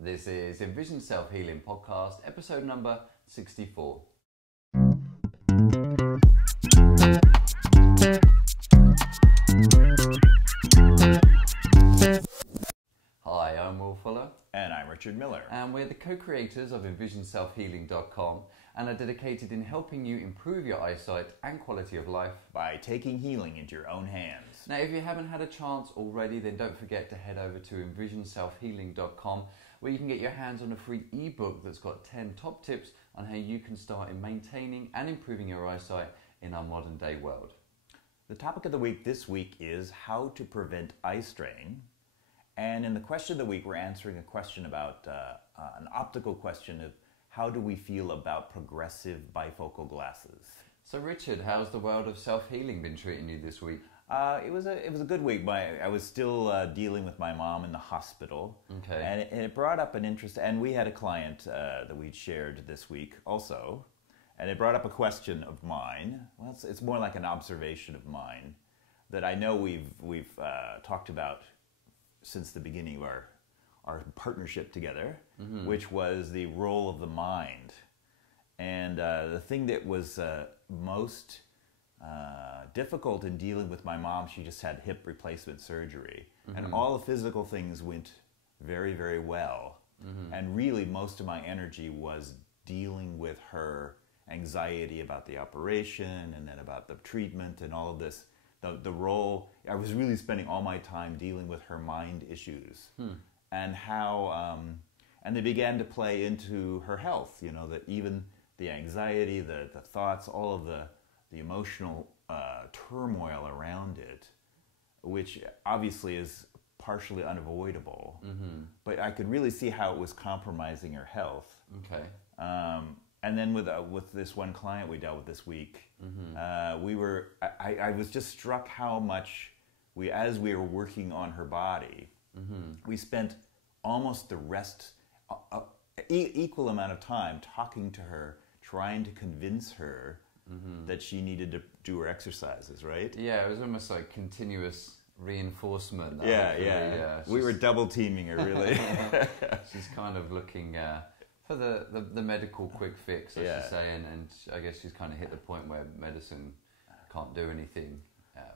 This is Envision Self-Healing Podcast, episode number 64. Hi, I'm Will Fuller. And I'm Richard Miller. And we're the co-creators of EnvisionSelfHealing.com and are dedicated in helping you improve your eyesight and quality of life by taking healing into your own hands. Now, if you haven't had a chance already, then don't forget to head over to EnvisionSelfHealing.com where you can get your hands on a free ebook that's got 10 top tips on how you can start in maintaining and improving your eyesight in our modern day world. The topic of the week this week is how to prevent eye strain. And in the question of the week, we're answering a question about an optical question of how do we feel about progressive bifocal glasses. So Richard, how's the world of self-healing been treating you this week? It was a good week. I was still dealing with my mom in the hospital. Okay. And it brought up an interest, and we had a client that we'd shared this week also, and it brought up a question of mine. Well, it's more like an observation of mine that I know we've talked about since the beginning of our partnership together, which was the role of the mind. And the thing that was most difficult in dealing with my mom, she just had hip replacement surgery. And all the physical things went very, very well. And really most of my energy was dealing with her anxiety about the operation and then about the treatment and all of this. The role, I was really spending all my time dealing with her mind issues and how, and they began to play into her health, you know, that even the anxiety, the thoughts, all of the emotional turmoil around it, which obviously is partially unavoidable, but I could really see how it was compromising her health. Okay. And then with this one client we dealt with this week, I was just struck how much as we were working on her body, we spent almost the rest, equal amount of time talking to her, trying to convince her that she needed to do her exercises, right? Yeah, it was almost like continuous reinforcement. Yeah. We were double teaming her, really. She's kind of looking for the medical quick fix, as you say, and I guess she's kind of hit the point where medicine can't do anything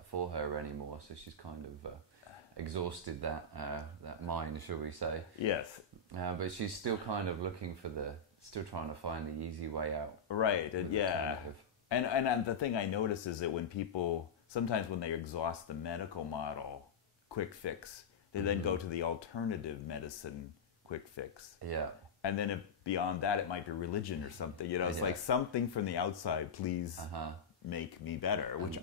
for her anymore, so she's kind of exhausted that mind, shall we say. Yes. But she's still kind of looking for still trying to find the easy way out. Right, and the thing I notice is that when people, sometimes when they exhaust the medical model quick fix, they then go to the alternative medicine quick fix. Yeah. And then if beyond that, it might be religion or something. You know, it's like something from the outside, please make me better, which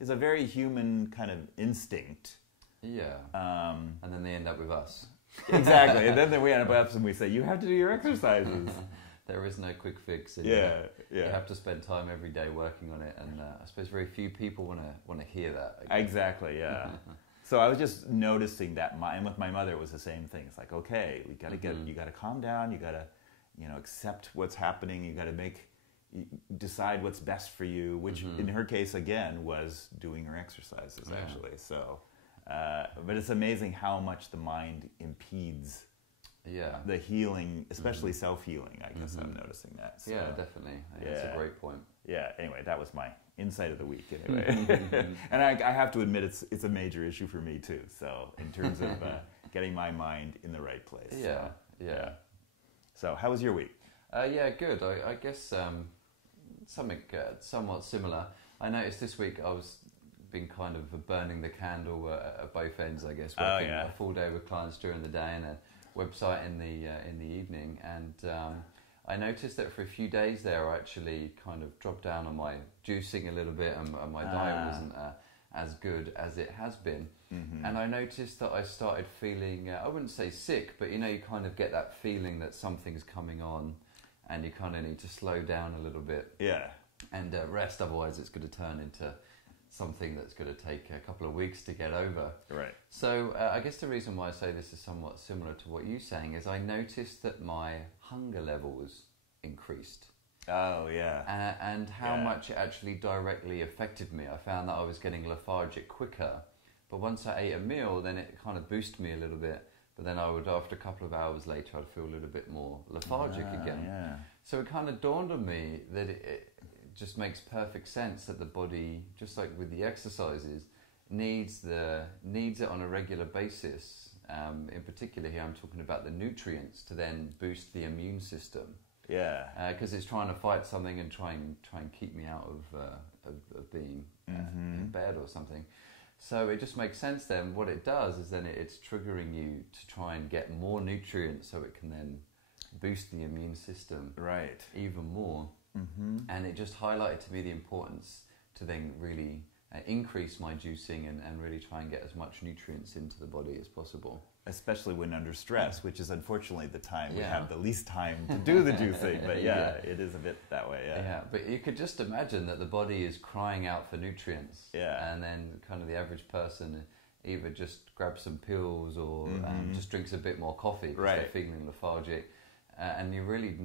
is a very human kind of instinct. Yeah. And then they end up with us. Exactly. And then we end up with us and we say, you have to do your exercises. There is no quick fix. And you have to spend time every day working on it. And I suppose very few people want to hear that. Exactly, yeah. So I was just noticing that, and with my mother, it was the same thing. It's like, okay, we got to you got to calm down. You got to, accept what's happening. You got to decide what's best for you. Which, in her case, again, was doing her exercises actually. So, but it's amazing how much the mind impedes the healing, especially self-healing. I guess I'm noticing that. So, yeah, definitely. That's a great point. Yeah. Anyway, that was my insight of the week. Anyway, and I have to admit it's a major issue for me too. So in terms of getting my mind in the right place. Yeah. So how was your week? Yeah, good. I guess something somewhat similar. I noticed this week I was been kind of burning the candle at both ends. I guess working a full day with clients during the day and a website in the evening, and I noticed that for a few days there I actually kind of dropped down on my juicing a little bit, and my diet wasn't as good as it has been. And I noticed that I started feeling, I wouldn't say sick, but you kind of get that feeling that something's coming on and you kind of need to slow down a little bit and rest, otherwise it's going to turn into something that's going to take a couple of weeks to get over. Right. So I guess the reason why I say this is somewhat similar to what you're saying is I noticed that my hunger levels increased. Oh, yeah. And how much it actually directly affected me. I found that I was getting lethargic quicker, but once I ate a meal, then it kind of boosted me a little bit. but then I would, after a couple of hours later, I'd feel a little bit more lethargic again. Yeah. So it kind of dawned on me that it just makes perfect sense that the body, just like with the exercises, needs it on a regular basis. In particular here, I'm talking about the nutrients to then boost the immune system. Yeah. Because it's trying to fight something and try and keep me out of being in bed or something. So it just makes sense then. What it does is then it's triggering you to try and get more nutrients so it can then boost the immune system even more. And it just highlighted to me the importance to then really increase my juicing and really try and get as much nutrients into the body as possible. Especially when under stress, which is unfortunately the time we have the least time to do the juicing. But it is a bit that way. Yeah, but you could just imagine that the body is crying out for nutrients. Yeah. And then kind of the average person either just grabs some pills or just drinks a bit more coffee because they're feeling lethargic. And you really,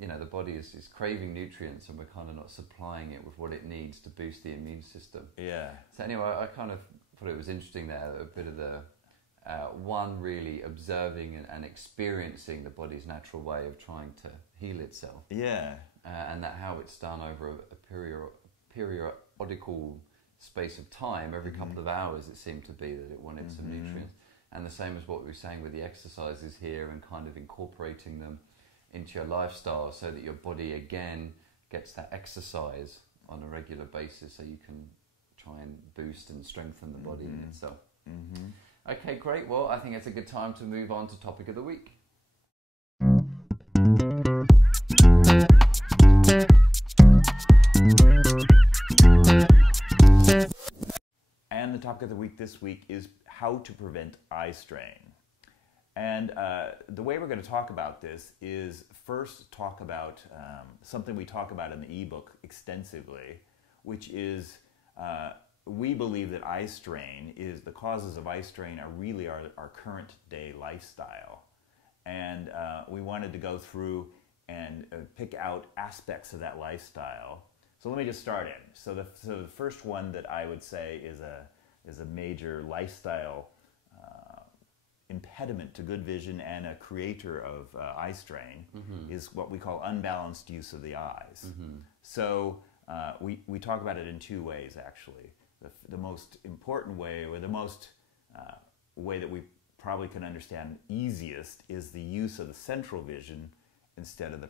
the body is craving nutrients, and we're kind of not supplying it with what it needs to boost the immune system. Yeah. So anyway, I kind of thought it was interesting there, a bit of the one really observing and experiencing the body's natural way of trying to heal itself. Yeah. And that how it's done over a periodical space of time, every couple of hours it seemed to be that it wanted some nutrients. And the same as what we were saying with the exercises here and kind of incorporating them into your lifestyle so that your body again gets that exercise on a regular basis so you can try and boost and strengthen the body in itself. Okay, great. Well, I think it's a good time to move on to topic of the week. And the topic of the week this week is how to prevent eye strain. And the way we're going to talk about this is first talk about something we talk about in the ebook extensively, which is we believe that eye strain is the causes of eye strain are really our current day lifestyle. And we wanted to go through and pick out aspects of that lifestyle. So let me just start in. So the first one that I would say is a major lifestyle impediment to good vision and a creator of eye strain is what we call unbalanced use of the eyes. So we talk about it in two ways, actually. The most important way, or the most way that we probably can understand easiest, is the use of the central vision instead of the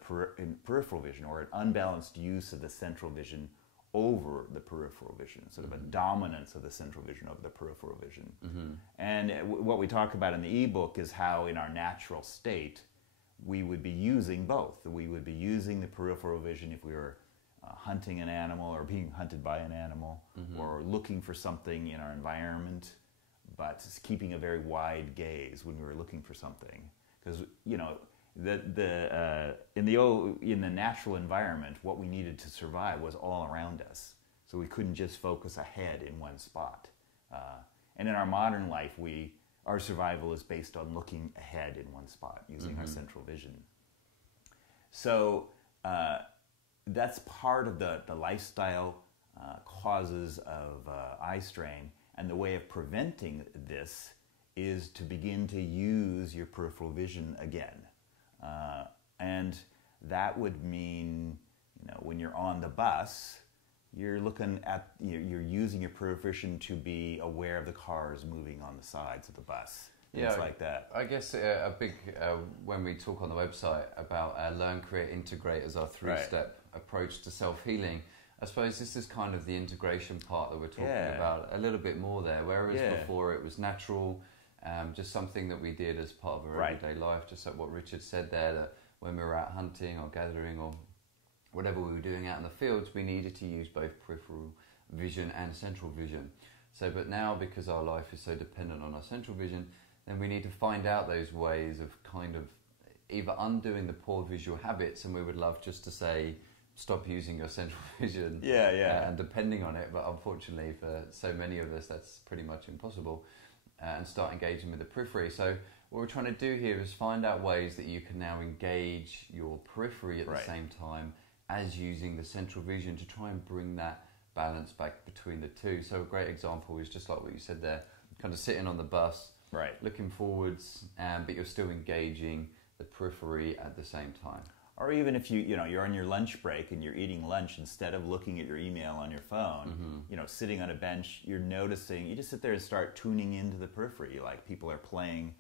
peripheral vision, or an unbalanced use of the central vision over the peripheral vision, sort of a dominance of the central vision over the peripheral vision. And what we talk about in the ebook is how in our natural state we would be using both. We would be using the peripheral vision if we were hunting an animal or being hunted by an animal, or looking for something in our environment, but keeping a very wide gaze when we were looking for something. Because, in the natural environment, what we needed to survive was all around us. So we couldn't just focus ahead in one spot. And in our modern life, our survival is based on looking ahead in one spot, using our central vision. So that's part of the lifestyle causes of eye strain. And the way of preventing this is to begin to use your peripheral vision again. And that would mean, when you're on the bus, you're looking at, you're using your peripheral vision to be aware of the cars moving on the sides of the bus. Things like that. I guess a big, when we talk on the website about Learn, Create, Integrate as our three-step approach to self-healing, I suppose this is kind of the integration part that we're talking about a little bit more there, whereas before it was natural, just something that we did as part of our everyday life, just like what Richard said there, that when we were out hunting or gathering or whatever we were doing out in the fields, we needed to use both peripheral vision and central vision. So, but now, because our life is so dependent on our central vision, then we need to find out those ways of kind of either undoing the poor visual habits, and we would love just to say, stop using your central vision and depending on it, but unfortunately for so many of us that's pretty much impossible, and start engaging with the periphery. So what we're trying to do here is find out ways that you can now engage your periphery at the same time as using the central vision to try and bring that balance back between the two. So a great example is just like what you said there, kind of sitting on the bus, Right. looking forwards, but you're still engaging the periphery at the same time. Or even if you're on your lunch break and you're eating lunch, instead of looking at your email on your phone, sitting on a bench, you're noticing, you just sit there and start tuning into the periphery. Like people are playing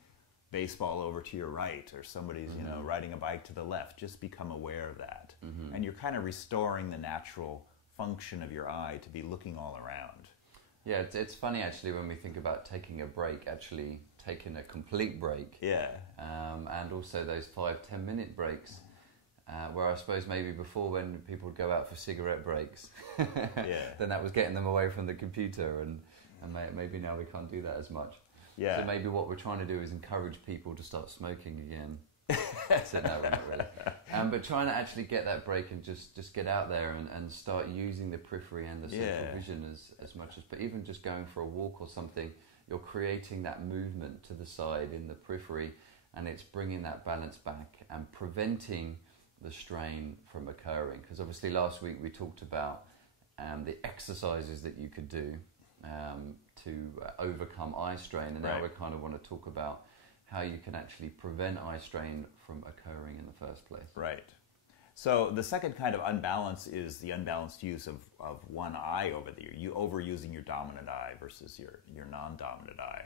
baseball over to your right, or somebody's, riding a bike to the left. Just become aware of that. And you're kind of restoring the natural function of your eye to be looking all around. Yeah, it's funny actually when we think about taking a break, actually taking a complete break. Yeah. And also those 5-10 minute breaks. Where I suppose maybe before, when people would go out for cigarette breaks, then that was getting them away from the computer, and maybe now we can't do that as much. Yeah. So maybe what we're trying to do is encourage people to start smoking again. So no, not really. But trying to actually get that break and just get out there and start using the periphery and the central vision as much as, but even just going for a walk or something, you're creating that movement to the side in the periphery, and it's bringing that balance back and preventing the strain from occurring. Because obviously last week we talked about the exercises that you could do to overcome eye strain, and now we kind of want to talk about how you can actually prevent eye strain from occurring in the first place. Right. So the second kind of unbalance is the unbalanced use of one eye over the you overusing your dominant eye versus your non-dominant eye.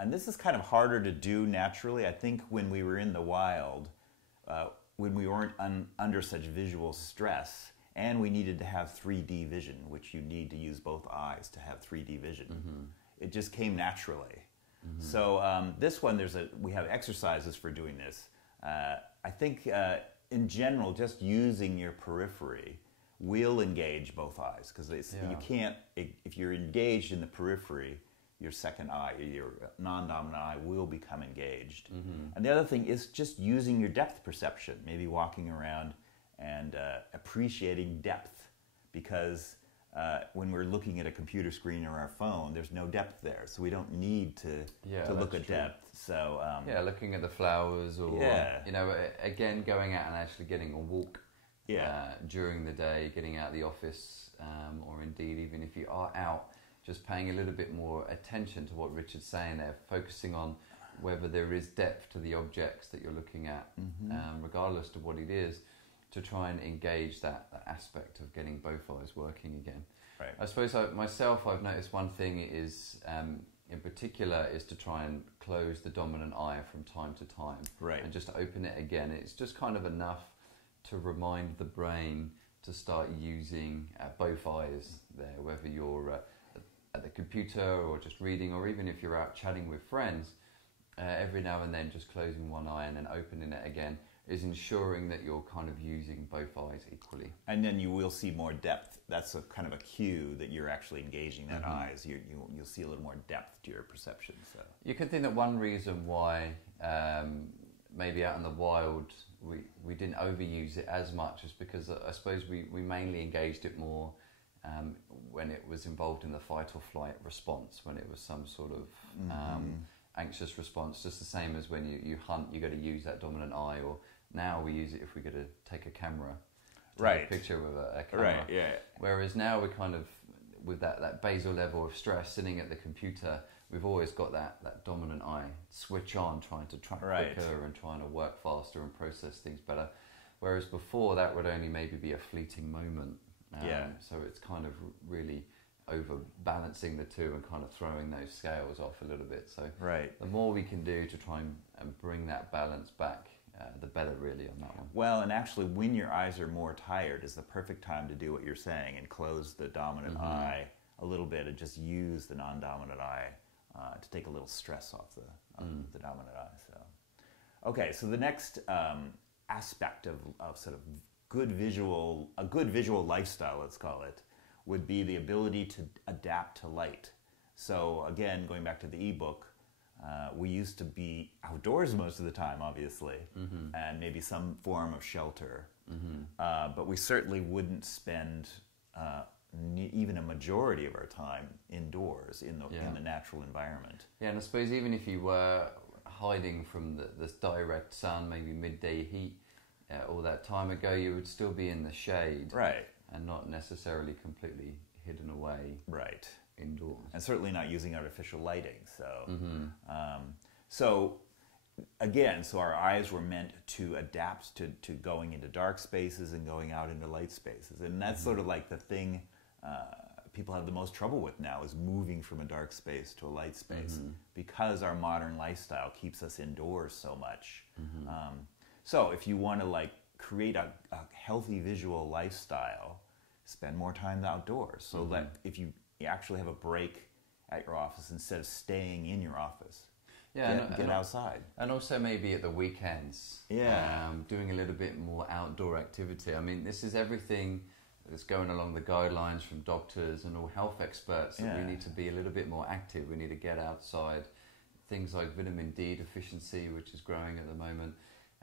And this is kind of harder to do naturally. I think when we were in the wild, when we weren't under such visual stress, and we needed to have 3D vision, which you need to use both eyes to have 3D vision. It just came naturally. So this one, we have exercises for doing this. I think in general, just using your periphery will engage both eyes, because you can't, if you're engaged in the periphery, your second eye, your non-dominant eye, will become engaged. And the other thing is just using your depth perception, maybe walking around and appreciating depth, because when we're looking at a computer screen or our phone, there's no depth there, so we don't need to look at depth. So looking at the flowers, or again, going out and actually getting a walk during the day, getting out of the office, or indeed even if you are out, just paying a little bit more attention to what Richard's saying there, focusing on whether there is depth to the objects that you're looking at, regardless of what it is, to try and engage that aspect of getting both eyes working again. Right. I suppose myself, I've noticed one thing is, in particular, is to try and close the dominant eye from time to time, and just open it again. It's just kind of enough to remind the brain to start using both eyes there, whether you're at the computer or just reading, or even if you're out chatting with friends, every now and then just closing one eye and then opening it again is ensuring that you're kind of using both eyes equally. And then you will see more depth. That's a kind of a cue that you're actually engaging that eyes. You'll see a little more depth to your perception. So you could think that one reason why maybe out in the wild we didn't overuse it as much is because I suppose we mainly engaged it more when it was involved in the fight or flight response, when it was some sort of anxious response, just the same as when you hunt, you got to use that dominant eye, or now we use it if we got to take a camera, take a picture with a camera. Whereas now we're kind of, with that basal level of stress, sitting at the computer, we've always got that dominant eye switch on, trying to track quicker and trying to work faster and process things better. Whereas before, that would only maybe be a fleeting moment. So it's kind of really overbalancing the two and kind of throwing those scales off a little bit. So the more we can do to try and bring that balance back, the better really on that one. Well, and actually when your eyes are more tired is the perfect time to do what you're saying and close the dominant eye a little bit and just use the non-dominant eye to take a little stress off the dominant eye. So, okay, so the next aspect of sort of a good visual lifestyle, let's call it, would be the ability to adapt to light. So again, going back to the ebook, we used to be outdoors most of the time, obviously, and maybe some form of shelter. But we certainly wouldn't spend even a majority of our time indoors in the natural environment. Yeah, and I suppose even if you were hiding from this direct sun, maybe midday heat, all that time ago, you would still be in the shade. Right. And not necessarily completely hidden away. Right. indoors. And certainly not using artificial lighting. So, again, so our eyes were meant to adapt to going into dark spaces and going out into light spaces. And that's sort of like the thing people have the most trouble with now, is moving from a dark space to a light space, because our modern lifestyle keeps us indoors so much. So if you want to like create a healthy visual lifestyle, spend more time outdoors. So that if you actually have a break at your office instead of staying in your office, get outside. And also maybe at the weekends, doing a little bit more outdoor activity. I mean, this is everything that's going along the guidelines from doctors and all health experts, that we need to be a little bit more active. We need to get outside. Things like vitamin D deficiency, which is growing at the moment,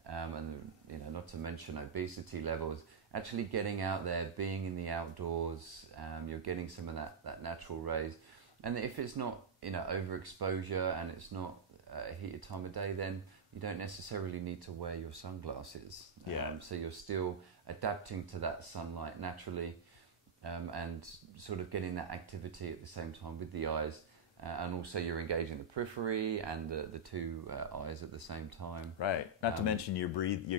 and not to mention obesity levels. Actually getting out there, being in the outdoors, you're getting some of that natural rays. And if it's not overexposure and it's not a heated time of day, then you don't necessarily need to wear your sunglasses. So you're still adapting to that sunlight naturally, and sort of getting that activity at the same time with the eyes. And also you're engaging the periphery and the two eyes at the same time. Right. Not to mention you're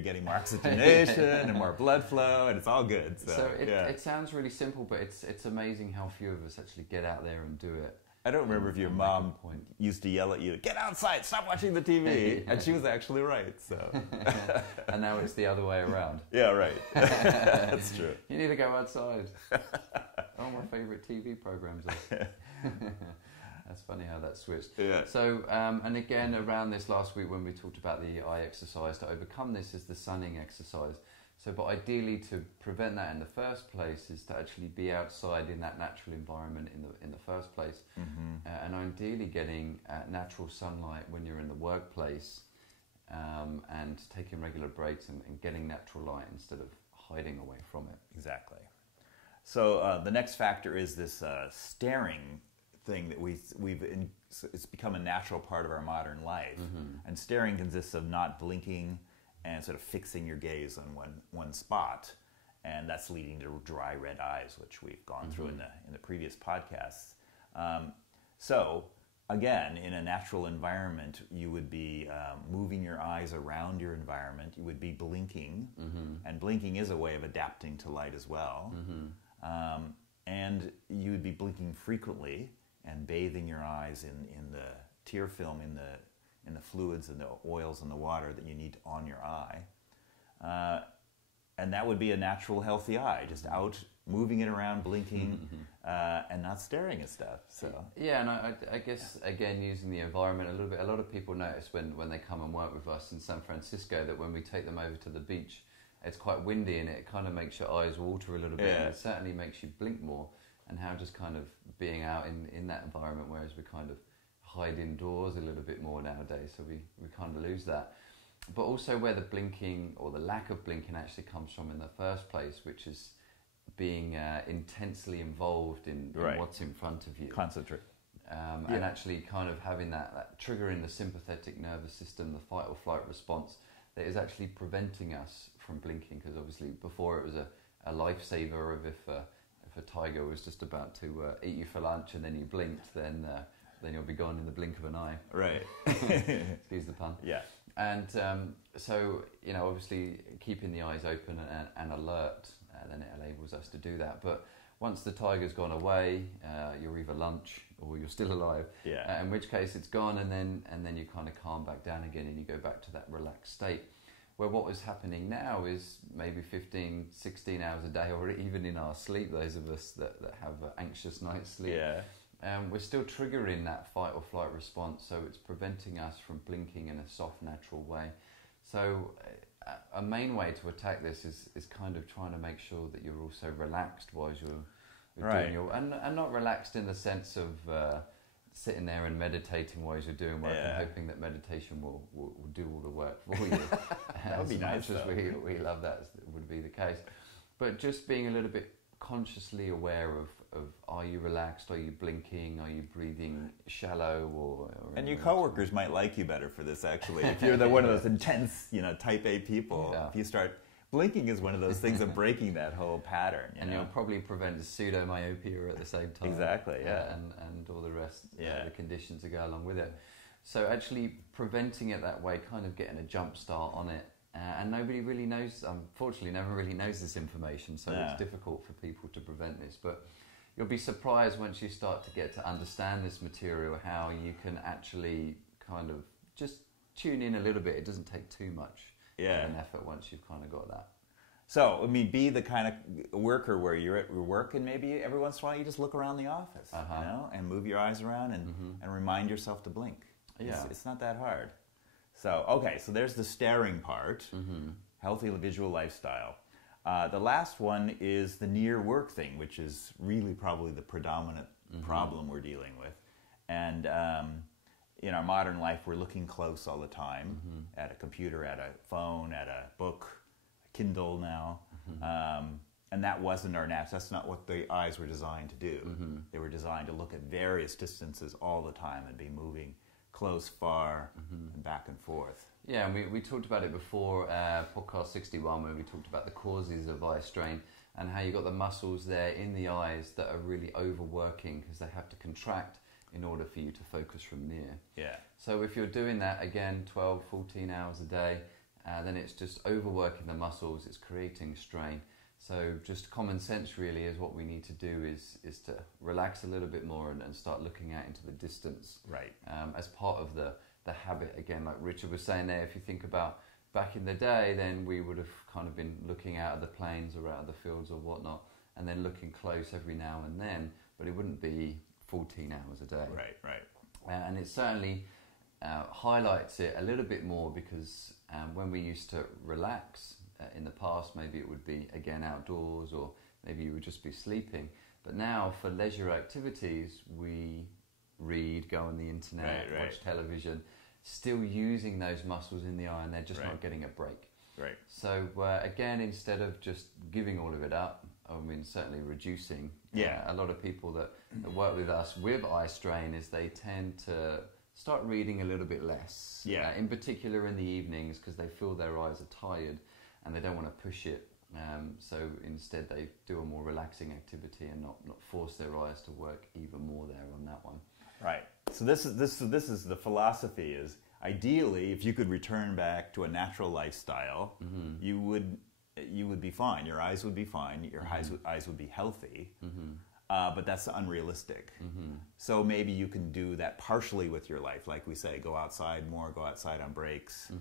getting more oxygenation and more blood flow, and it's all good. So it sounds really simple, but it's amazing how few of us actually get out there and do it. I don't remember if your mom used to yell at you, "Get outside, stop watching the TV," and she was actually right. So, and now it's the other way around. Yeah, right. That's true. You need to go outside. Oh, my favourite TV programs are. That's funny how that switched. Yeah. So, and again, around this last week when we talked about the eye exercise, to overcome this is the sunning exercise. So, but ideally to prevent that in the first place is to actually be outside in that natural environment in the first place. And ideally getting natural sunlight when you're in the workplace, and taking regular breaks and getting natural light instead of hiding away from it. Exactly. So the next factor is this staring thing that it's become a natural part of our modern life. And staring consists of not blinking and sort of fixing your gaze on one spot, and that's leading to dry red eyes, which we've gone through in the previous podcasts. So again, in a natural environment, you would be moving your eyes around your environment. You would be blinking, and blinking is a way of adapting to light as well. And you would be blinking frequently and bathing your eyes in the tear film, in the fluids and the oils and the water that you need on your eye. And that would be a natural, healthy eye, just out, moving it around, blinking, and not staring at stuff. So yeah, and I guess, again, using the environment a little bit, a lot of people notice when they come and work with us in San Francisco that when we take them over to the beach, it's quite windy and it kind of makes your eyes water a little bit, and it certainly makes you blink more, and how just kind of being out in that environment, whereas we kind of hide indoors a little bit more nowadays, so we kind of lose that. But also where the blinking or the lack of blinking actually comes from in the first place, which is being intensely involved in what's in front of you. Concentrate. And actually kind of having that trigger in the sympathetic nervous system, the fight or flight response, that is actually preventing us from blinking, because obviously before it was a lifesaver of if a tiger was just about to eat you for lunch and then you blinked, then you'll be gone in the blink of an eye. Right. Excuse the pun. Yeah. And so, obviously keeping the eyes open and alert, then it enables us to do that. But once the tiger's gone away, you're either lunch or you're still alive. Yeah. In which case it's gone, and then you kind of calm back down again and you go back to that relaxed state. Where what was happening now is maybe 15, 16 hours a day, or even in our sleep, those of us that have an anxious night's sleep, we're still triggering that fight or flight response, so it's preventing us from blinking in a soft, natural way. So a main way to attack this is kind of trying to make sure that you're also relaxed while you're doing your... And not relaxed in the sense of sitting there and meditating while you're doing work and hoping that meditation will do all the work for you. That would be nice, as we love that would be the case. But just being a little bit consciously aware of are you relaxed, are you blinking, are you breathing shallow, or and your coworkers might like you better for this, actually. If you're one of those intense, type A people, if you start blinking is one of those things of breaking that whole pattern. And you'll probably prevent pseudomyopia at the same time. Exactly, yeah. And all the rest, yeah. The conditions that go along with it. So actually preventing it that way, kind of getting a jump start on it. And nobody really knows, unfortunately, never really knows this information, so it's difficult for people to prevent this. But you'll be surprised once you start to get to understand this material, how you can actually kind of just tune in a little bit. It doesn't take too much of an effort once you've kind of got that. So, I mean, be the kind of worker where you're at your work and maybe every once in a while you just look around the office, you know, and move your eyes around and remind yourself to blink. Yeah. It's not that hard. So, okay, so there's the staring part, healthy visual lifestyle. The last one is the near work thing, which is really probably the predominant problem we're dealing with. And in our modern life, we're looking close all the time at a computer, at a phone, at a book, a Kindle now. And that wasn't our nap. That's not what the eyes were designed to do. They were designed to look at various distances all the time and be moving close, far, and back and forth. Yeah, and we talked about it before, podcast 61, where we talked about the causes of eye strain and how you've got the muscles there in the eyes that are really overworking because they have to contract in order for you to focus from near. Yeah. So if you're doing that, again, 12, 14 hours a day, then it's just overworking the muscles, it's creating strain. So just common sense really is what we need to do is to relax a little bit more and start looking out into the distance. Right. As part of the habit, again, like Richard was saying there, if you think about back in the day, then we would have kind of been looking out of the plains or out of the fields or whatnot, and then looking close every now and then, but it wouldn't be 14 hours a day. Right, right. And it certainly highlights it a little bit more because when we used to relax in the past, maybe it would be, again, outdoors, or maybe you would just be sleeping. But now for leisure activities, we read, go on the internet, watch television, still using those muscles in the eye, and they're just not getting a break. Right. So again, instead of just giving all of it up, I mean, certainly reducing. A lot of people that work with us with eye strain is they tend to start reading a little bit less. Yeah. In particular in the evenings, because they feel their eyes are tired and they don't want to push it. So instead they do a more relaxing activity and not force their eyes to work even more there on that one. Right. So this is the philosophy is, ideally, if you could return back to a natural lifestyle, you would be fine. Your eyes would be fine. Your eyes would be healthy. But that's unrealistic. So maybe you can do that partially with your life. Like we say, go outside more, go outside on breaks,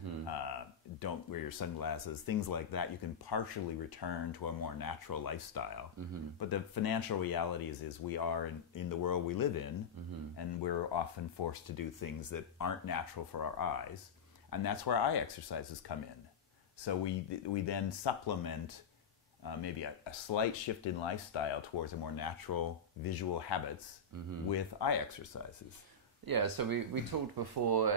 don't wear your sunglasses, things like that. You can partially return to a more natural lifestyle. But the financial reality is we are in the world we live in, and we're often forced to do things that aren't natural for our eyes. And that's where eye exercises come in. So we then supplement maybe a slight shift in lifestyle towards a more natural visual habits with eye exercises. Yeah, so we talked before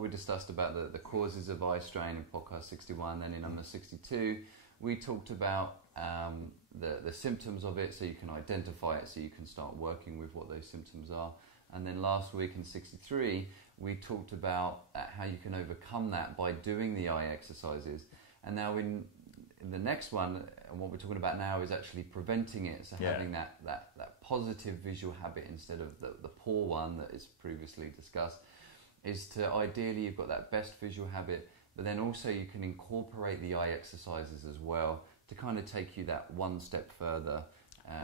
we discussed about the causes of eye strain in podcast 61, then in number 62, we talked about the symptoms of it, so you can identify it, so you can start working with what those symptoms are. And then last week in 63, we talked about how you can overcome that by doing the eye exercises. And now in the next one, and what we're talking about now, is actually preventing it. So having that positive visual habit instead of the poor one that is previously discussed, is to ideally you've got that best visual habit, but then also you can incorporate the eye exercises as well to kind of take you that one step further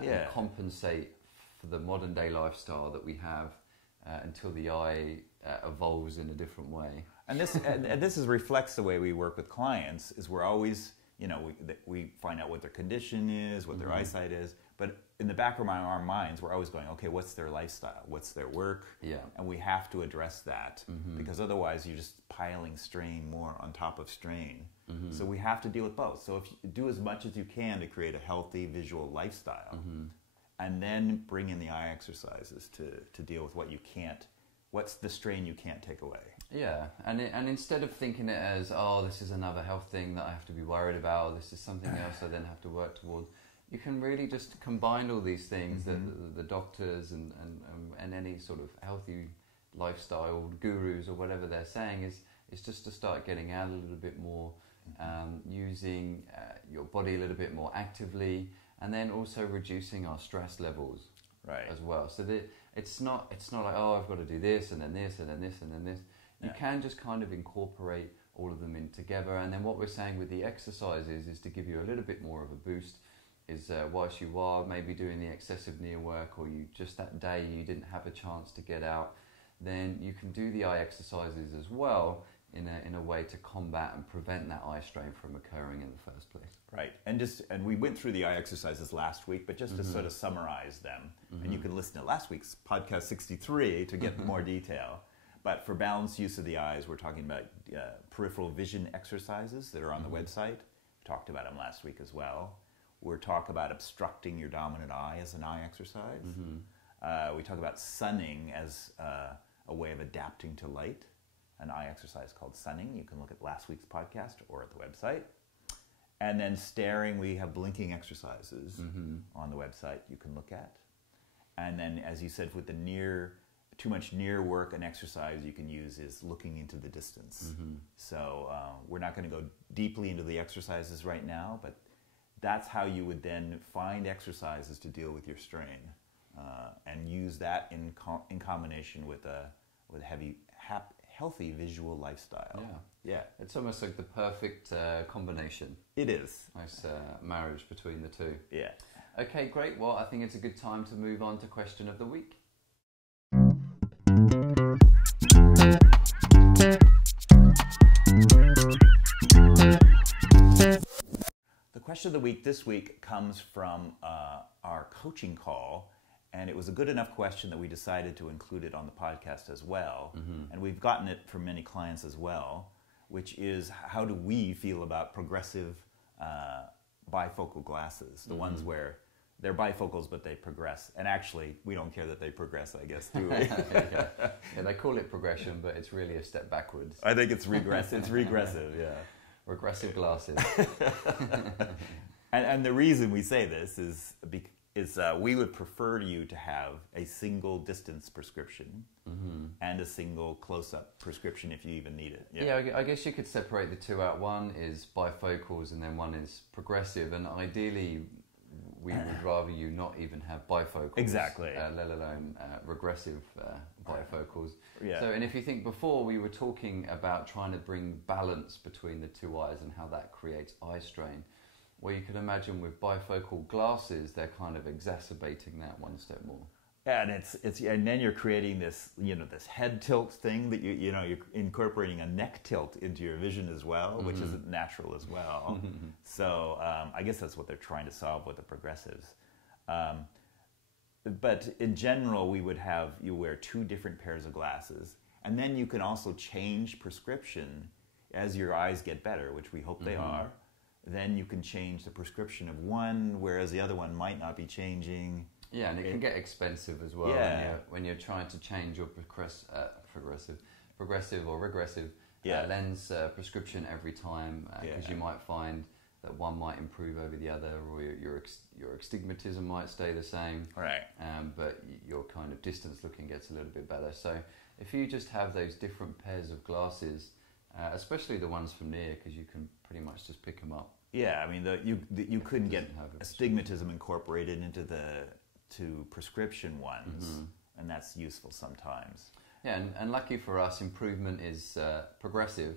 and compensate for the modern day lifestyle that we have until the eye evolves in a different way. And this reflects the way we work with clients. Is we're always, we find out what their condition is, what their eyesight is, but in the back of our minds, we're always going, okay, what's their lifestyle? What's their work? Yeah. And we have to address that because otherwise you're just piling strain more on top of strain. So we have to deal with both. So if you do as much as you can to create a healthy visual lifestyle, and then bring in the eye exercises to deal with what's the strain you can't take away. Yeah, and instead of thinking it as, oh, this is another health thing that I have to be worried about, this is something else I then have to work towards, you can really just combine all these things that the doctors and any sort of healthy lifestyle gurus or whatever they're saying is just to start getting out a little bit more, using your body a little bit more actively, and then also reducing our stress levels as well. So that it's not like, oh, I've got to do this and then this and then this and then this. You can just kind of incorporate all of them in together. And then what we're saying with the exercises is to give you a little bit more of a boost. Is whilst you are maybe doing the excessive near work, or you just that day you didn't have a chance to get out, then you can do the eye exercises as well in a way to combat and prevent that eye strain from occurring in the first place. Right, and we went through the eye exercises last week, but just to sort of summarize them, and you can listen to last week's podcast 63 to get more detail. But for balanced use of the eyes, we're talking about peripheral vision exercises that are on the website. We talked about them last week as well. We'll talk about obstructing your dominant eye as an eye exercise. We talk about sunning as a way of adapting to light, an eye exercise called sunning. You can look at last week's podcast or at the website. And then staring, we have blinking exercises on the website you can look at. And then, as you said, with the too much near work and exercise you can use is looking into the distance. So we're not going to go deeply into the exercises right now, but that's how you would then find exercises to deal with your strain, and use that in combination with a healthy visual lifestyle. Yeah, it's almost like the perfect combination. It is. Nice marriage between the two. Yeah. Okay, great. Well, I think it's a good time to move on to question of the week. The question of the week this week comes from our coaching call, and it was a good enough question that we decided to include it on the podcast as well. And we've gotten it from many clients as well, which is, how do we feel about progressive bifocal glasses, the ones where they're bifocals but they progress, and actually we don't care that they progress, I guess, do we? Yeah, they call it progression, but it's really a step backwards. I think it's regressive. It's regressive, yeah. Regressive glasses. And the reason we say this is we would prefer you to have a single distance prescription and a single close-up prescription if you even need it. Yeah, I guess you could separate the two out. One is bifocals and then one is progressive, and ideally we would rather you not even have bifocals. Exactly. Let alone regressive bifocals. Yeah. So, and if you think before, we were talking about trying to bring balance between the two eyes and how that creates eye strain. Well, you can imagine with bifocal glasses, they're kind of exacerbating that one step more. Yeah, and and then you're creating this, this head tilt thing that you're incorporating a neck tilt into your vision as well, which isn't natural as well. So I guess that's what they're trying to solve with the progressives. But in general, we would have you wear two different pairs of glasses, and then you can also change prescription as your eyes get better, which we hope they are. Then you can change the prescription of one, whereas the other one might not be changing. Yeah, and it can get expensive as well when you're trying to change your progressive or regressive lens prescription every time, because you might find that one might improve over the other, or your astigmatism might stay the same. Right. But your kind of distance looking gets a little bit better. So if you just have those different pairs of glasses, especially the ones from near, because you can pretty much just pick them up. Yeah, I mean, you couldn't get astigmatism incorporated into to prescription ones, and that's useful sometimes. Yeah, and lucky for us, improvement is progressive.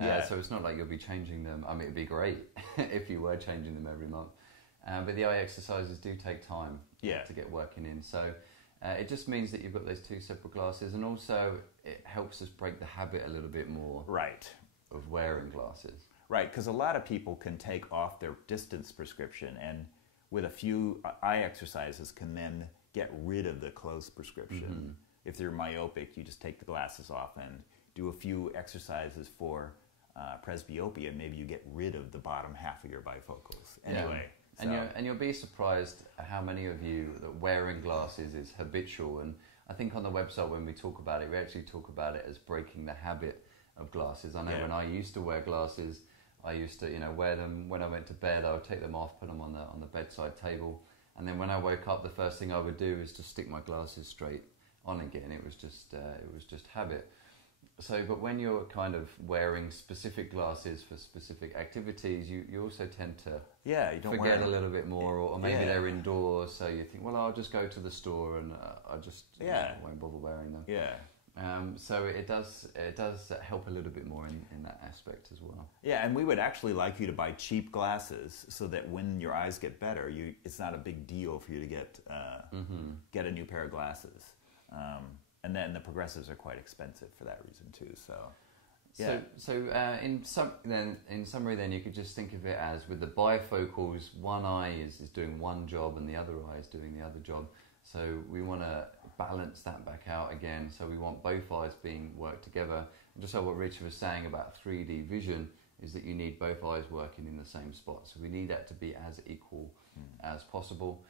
So it's not like you'll be changing them. I mean, it'd be great if you were changing them every month. But the eye exercises do take time to get working in. So it just means that you've got those two separate glasses, and also it helps us break the habit a little bit more of wearing glasses. Right, because a lot of people can take off their distance prescription, and with a few eye exercises can then get rid of the close prescription. If they're myopic, you just take the glasses off and do a few exercises for presbyopia, maybe you get rid of the bottom half of your bifocals. Anyway. And you'll be surprised how many of you that wearing glasses is habitual. And I think on the website when we talk about it, we actually talk about it as breaking the habit of glasses. I know when I used to wear glasses, I used to wear them when I went to bed. I would take them off, put them on the bedside table, and then when I woke up, the first thing I would do is just stick my glasses straight on again. It was just habit. But when you're kind of wearing specific glasses for specific activities, you also tend to you don't forget a little bit more, or maybe they're indoors, so you think, well, I'll just go to the store and I just won't bother wearing them. Yeah. So it does help a little bit more in that aspect as well. Yeah, and we would actually like you to buy cheap glasses so that when your eyes get better, it's not a big deal for you to get a new pair of glasses. And then the progressives are quite expensive for that reason too. So, yeah. In summary, then you could just think of it as with the bifocals, one eye is doing one job and the other eye is doing the other job. So we want to balance that back out again. So we want both eyes being worked together. And just like what Richard was saying about 3D vision, is that you need both eyes working in the same spot. So we need that to be as equal as possible.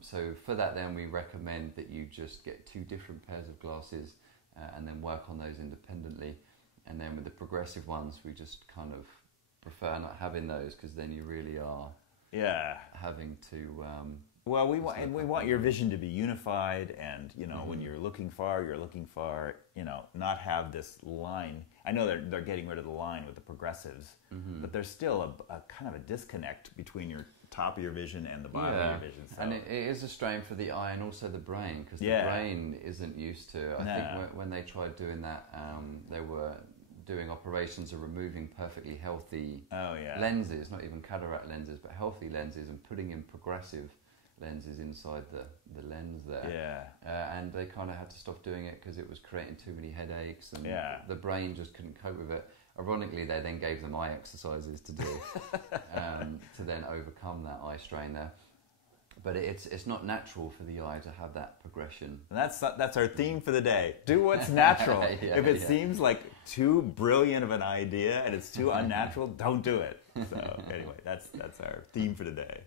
So for that, then we recommend that you just get 2 different pairs of glasses and then work on those independently. And then with the progressive ones, we just kind of prefer not having those, because then you really are having to. Well, we want your vision to be unified, and when you're looking far, not have this line. I know they're getting rid of the line with the progressives, but there's still a kind of a disconnect between your top of your vision and the bottom of your vision. So. And it is a strain for the eye and also the brain, because the brain isn't used to. I think when they tried doing that, they were doing operations of removing perfectly healthy lenses, not even cataract lenses, but healthy lenses, and putting in progressive lenses inside the lens there. And they kind of had to stop doing it because it was creating too many headaches, and the brain just couldn't cope with it. Ironically, they then gave them eye exercises to do to then overcome that eye strain there. But it's not natural for the eye to have that progression. And that's our theme for the day. Do what's natural. If it seems like too brilliant of an idea and it's too unnatural, don't do it. So anyway, that's our theme for today.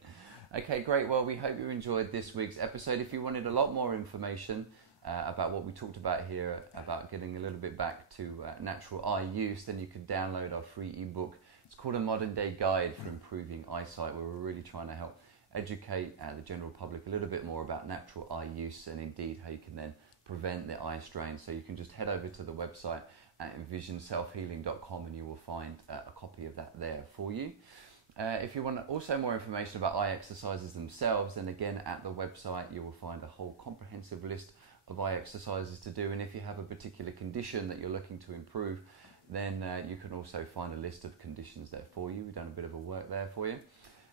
Okay, great. Well, we hope you enjoyed this week's episode. If you wanted a lot more information about what we talked about here, about getting a little bit back to natural eye use, then you could download our free ebook. It's called A Modern Day Guide for Improving Eyesight, where we're really trying to help educate the general public a little bit more about natural eye use, and indeed how you can then prevent the eye strain. So you can just head over to the website at envisionselfhealing.com and you will find a copy of that there for you. If you want also more information about eye exercises themselves, then again at the website you will find a whole comprehensive list of eye exercises to do. And if you have a particular condition that you're looking to improve, then you can also find a list of conditions there for you. We've done a bit of a work there for you.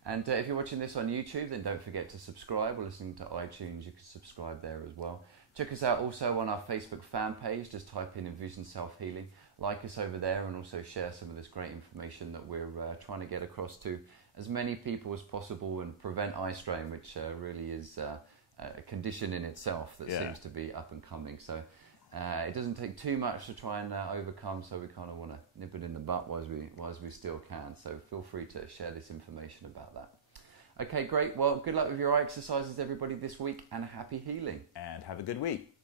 And if you're watching this on YouTube, then don't forget to subscribe, or listening to iTunes, you can subscribe there as well. Check us out also on our Facebook fan page. Just type in Envision Self-Healing. Like us over there, and also share some of this great information that we're trying to get across to as many people as possible, and prevent eye strain, which really is a condition in itself that seems to be up and coming. So it doesn't take too much to try and overcome, so we kind of want to nip it in the butt while we still can. So feel free to share this information about that. Okay, great. Well, good luck with your eye exercises, everybody, this week, and happy healing. And have a good week.